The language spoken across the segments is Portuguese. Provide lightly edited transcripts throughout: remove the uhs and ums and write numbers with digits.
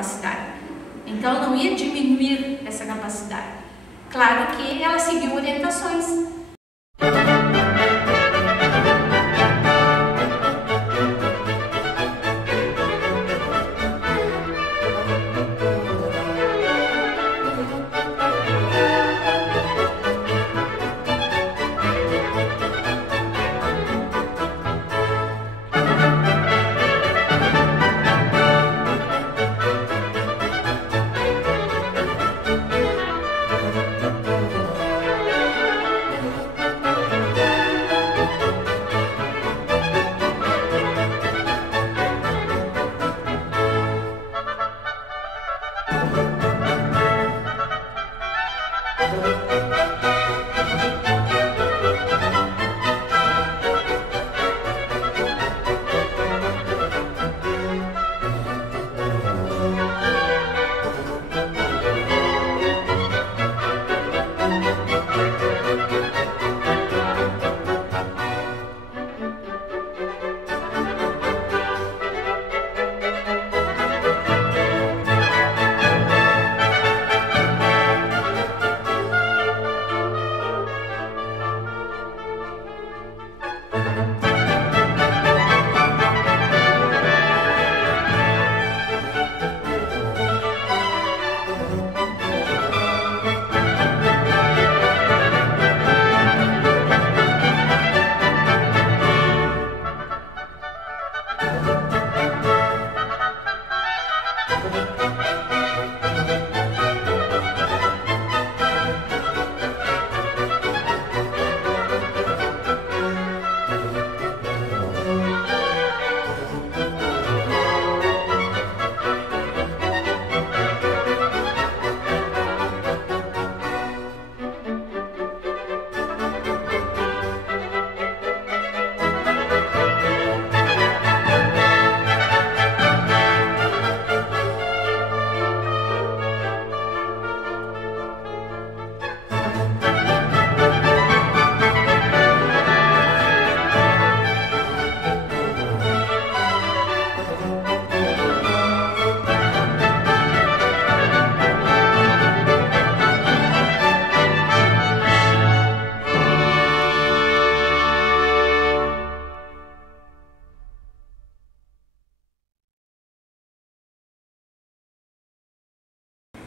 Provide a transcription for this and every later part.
capacidade. Então não ia diminuir essa capacidade. Claro que ela seguiu orientações.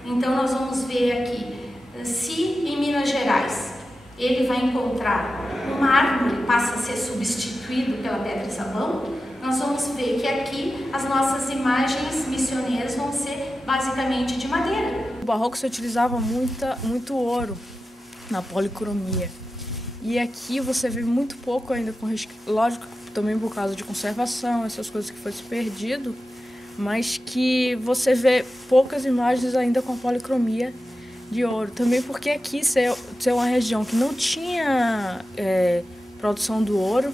Então nós vamos ver aqui, se em Minas Gerais ele vai encontrar um mármore, passa a ser substituído pela pedra e sabão, nós vamos ver que aqui as nossas imagens missioneiras vão ser basicamente de madeira. No barroco se utilizava muito ouro na policromia. E aqui você vê muito pouco ainda, lógico, também por causa de conservação, essas coisas que foi se perdido, mas que você vê poucas imagens ainda com a policromia de ouro. Também porque aqui ser uma região que não tinha produção do ouro.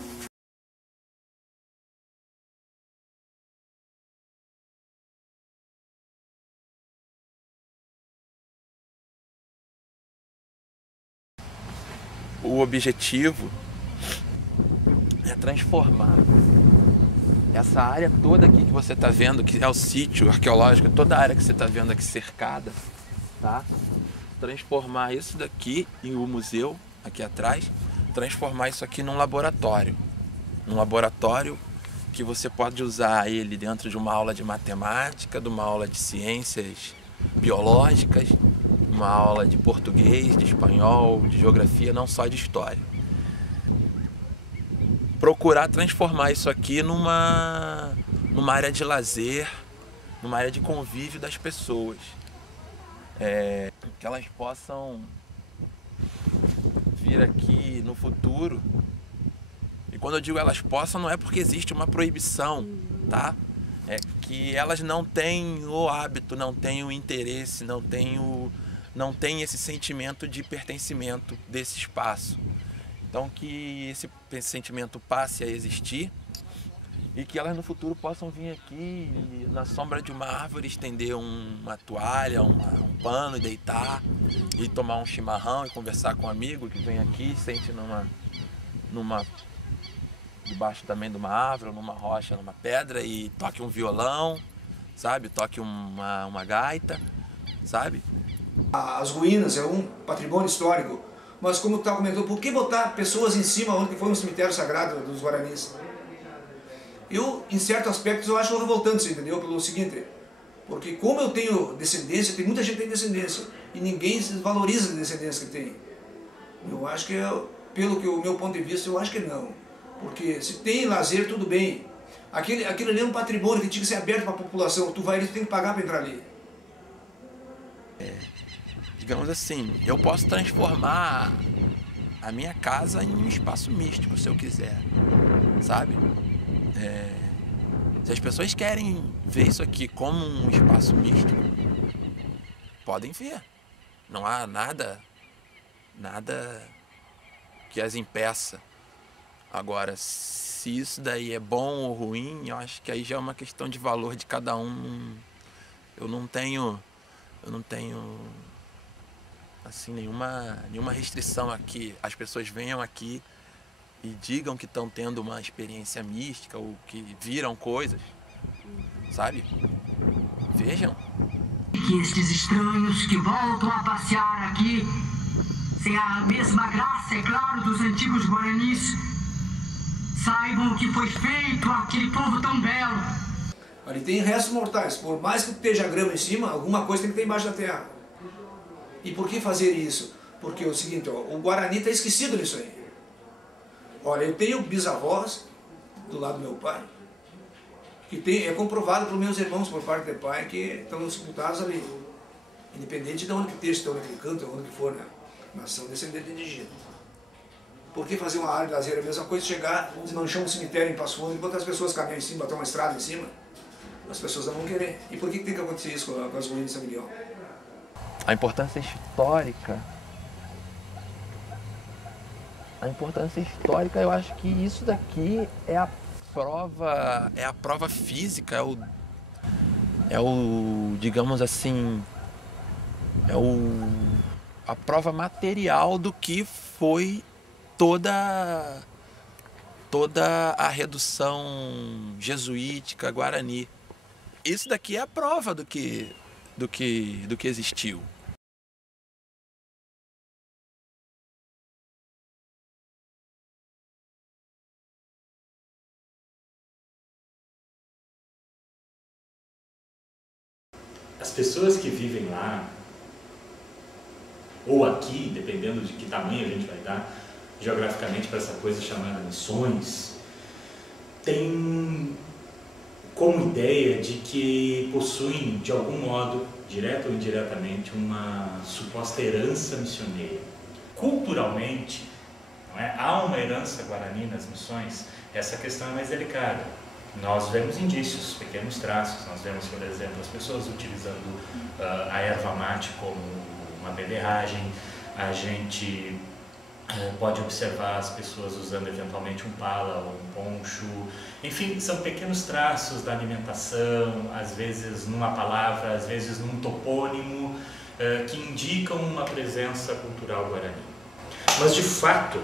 O objetivo é transformar essa área toda aqui que você está vendo, que é o sítio arqueológico, toda a área que você está vendo aqui cercada, tá? Transformar isso daqui em um museu, aqui atrás, transformar isso aqui num laboratório. Um laboratório que você pode usar ele dentro de uma aula de matemática, de uma aula de ciências biológicas, uma aula de português, de espanhol, de geografia, não só de história. Procurar transformar isso aqui numa área de lazer, numa área de convívio das pessoas. Que elas possam vir aqui no futuro. E quando eu digo elas possam, não é porque existe uma proibição, tá? É que elas não têm o hábito, não têm o interesse, não têm esse sentimento de pertencimento desse espaço. Então que esse sentimento passe a existir e que elas no futuro possam vir aqui na sombra de uma árvore, estender uma toalha, um pano e deitar e tomar um chimarrão e conversar com um amigo que vem aqui, sente debaixo também de uma árvore, numa rocha, numa pedra e toque um violão, sabe? Toque uma gaita, sabe? As ruínas é um patrimônio histórico, mas como tu comentou, por que botar pessoas em cima onde foi um cemitério sagrado dos Guaranis? Eu, em certos aspectos, eu acho revoltante, entendeu? Pelo seguinte, porque como eu tenho descendência, tem muita gente que tem descendência, e ninguém valoriza a descendência que tem. Eu acho que, pelo que o meu ponto de vista, eu acho que não. Porque se tem lazer, tudo bem. Aquilo ali é um patrimônio que tinha que ser aberto para a população. Tu vai ali, tu tem que pagar para entrar ali. Digamos assim, eu posso transformar a minha casa em um espaço místico, se eu quiser, sabe? Se as pessoas querem ver isso aqui como um espaço místico, podem ver. Não há nada que as impeça. Agora, se isso daí é bom ou ruim, eu acho que aí já é uma questão de valor de cada um. Eu não tenho assim, nenhuma restrição aqui. As pessoas venham aqui e digam que estão tendo uma experiência mística ou que viram coisas, sabe? Vejam. Que estes estranhos que voltam a passear aqui, sem a mesma graça, é claro, dos antigos guaranis, saibam o que foi feito àquele povo tão belo. Ali tem restos mortais. Por mais que esteja grama em cima, alguma coisa tem que ter embaixo da terra. E por que fazer isso? Porque é o seguinte, ó, o Guarani está esquecido nisso aí. Olha, eu tenho bisavós do lado do meu pai, que é comprovado pelos meus irmãos por parte de pai que estão sepultados ali. Independente de onde que esteja, estão naquele canto, onde que for, né? Mas são descendentes de indígenas. Por que fazer uma área de lazer? É a mesma coisa chegar, desmanchar um cemitério em Passo Fundo e botar as pessoas caminhar em cima, botar uma estrada em cima. As pessoas não vão querer. E por que tem que acontecer isso com as ruínas de São Miguel? A importância histórica. Eu acho que isso daqui é a prova física, digamos assim, a prova material do que foi toda a redução jesuítica guarani. Isso daqui é a prova do que existiu. As pessoas que vivem lá, ou aqui, dependendo de que tamanho a gente vai dar geograficamente para essa coisa chamada missões, tem como ideia de que possuem, de algum modo, direto ou indiretamente, uma suposta herança missioneira. Culturalmente, não é? Há uma herança guarani nas missões, essa questão é mais delicada. Nós vemos indícios, pequenos traços, nós vemos, por exemplo, as pessoas utilizando a erva mate como uma beberragem, a gente pode observar as pessoas usando eventualmente um pala ou um poncho, enfim, são pequenos traços da alimentação, às vezes numa palavra, às vezes num topônimo, que indicam uma presença cultural guarani. Mas de fato,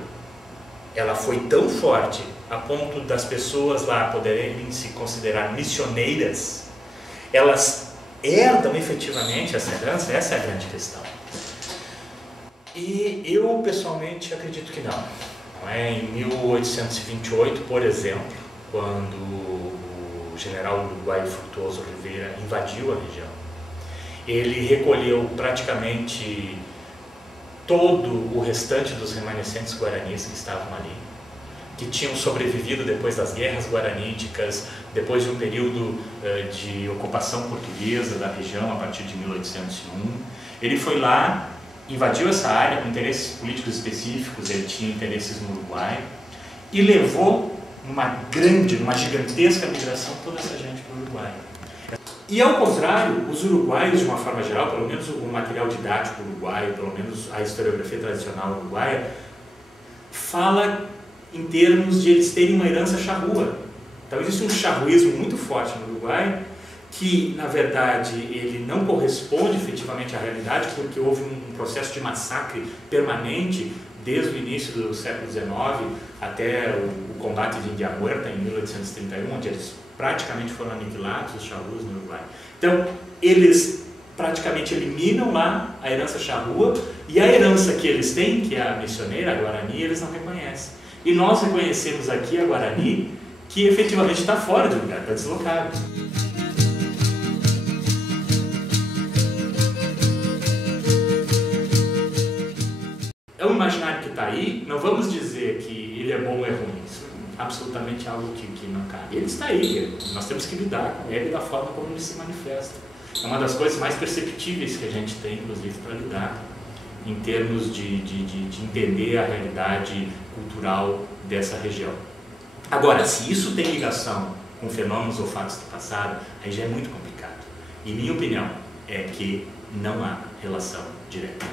ela foi tão forte a ponto das pessoas lá poderem se considerar missioneiras, elas herdam efetivamente essa herança? Essa é a grande questão. E eu pessoalmente acredito que não. Em 1828, por exemplo, quando o general uruguaio Frutuoso Rivera invadiu a região, ele recolheu praticamente todo o restante dos remanescentes guaranis que estavam ali, que tinham sobrevivido depois das guerras guaraníticas, depois de um período de ocupação portuguesa da região a partir de 1801. Ele foi lá, invadiu essa área com interesses políticos específicos, ele tinha interesses no Uruguai, e levou numa gigantesca migração toda essa gente para o Uruguai. E ao contrário, os uruguaios, de uma forma geral, pelo menos o material didático uruguaio, pelo menos a historiografia tradicional uruguaia, fala em termos de eles terem uma herança charrua. Então existe um charruísmo muito forte no Uruguai, que na verdade ele não corresponde efetivamente à realidade, porque houve um processo de massacre permanente desde o início do século XIX até o combate de India Muerta em 1831, onde eles praticamente foram aniquilados, os charruas no Uruguai. Então, eles praticamente eliminam lá a herança charrua, e a herança que eles têm, que é a missioneira, a Guarani, eles não reconhecem. E nós reconhecemos aqui a Guarani, que efetivamente está fora do lugar, está deslocado. É um imaginário que está aí, não vamos dizer que ele é bom ou é ruim, isso é absolutamente algo que não cabe. Ele está aí, nós temos que lidar com ele da forma como ele se manifesta. É uma das coisas mais perceptíveis que a gente tem, inclusive, para lidar, em termos de entender a realidade cultural dessa região. Agora, se isso tem ligação com fenômenos ou fatos do passado, aí já é muito complicado. E minha opinião é que não há relação direta.